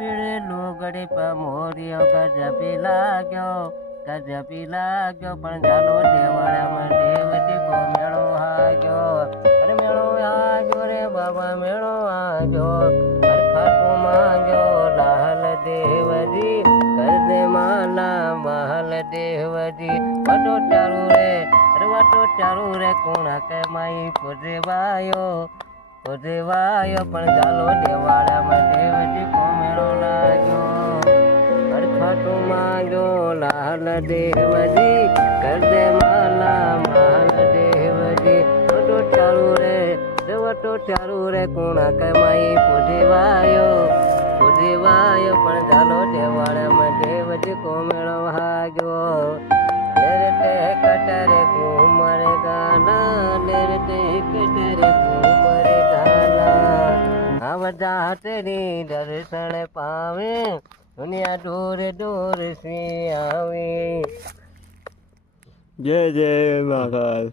પીળે લુગડી પર મોરિયો ગજબી લાગ્યો પણ ચાલો દેવાળામાં દેવજી કો મેળો હાગ્યો અરે મેળો હાગ્યો રે બાબા મેળો હાગ્યો અરે ખાટું માંગ્યો લાલ દેવજી કર દે માલા મહાલ દેવજી વટો ચારું રે કોણા કે માઈ પૂજવાયો પણ ચાલો દેવાળામાં દેવજી કો મેળો લાગ્યો અડખાટું માંગ્યો લાલ દેવજી કર દે માલા મહાલ દેવજી વટો ચારું રે કોણા કે માઈ પૂજવાયો પણ ચાલો દેવાળામાં દેવજી કો મેળો લાગ્યો લેરતે કટરે ઘૂમર ગાના આવજા તેરી દર્શન પાવે દુનિયા દૂર થી આવે જય જય મહાકાલ.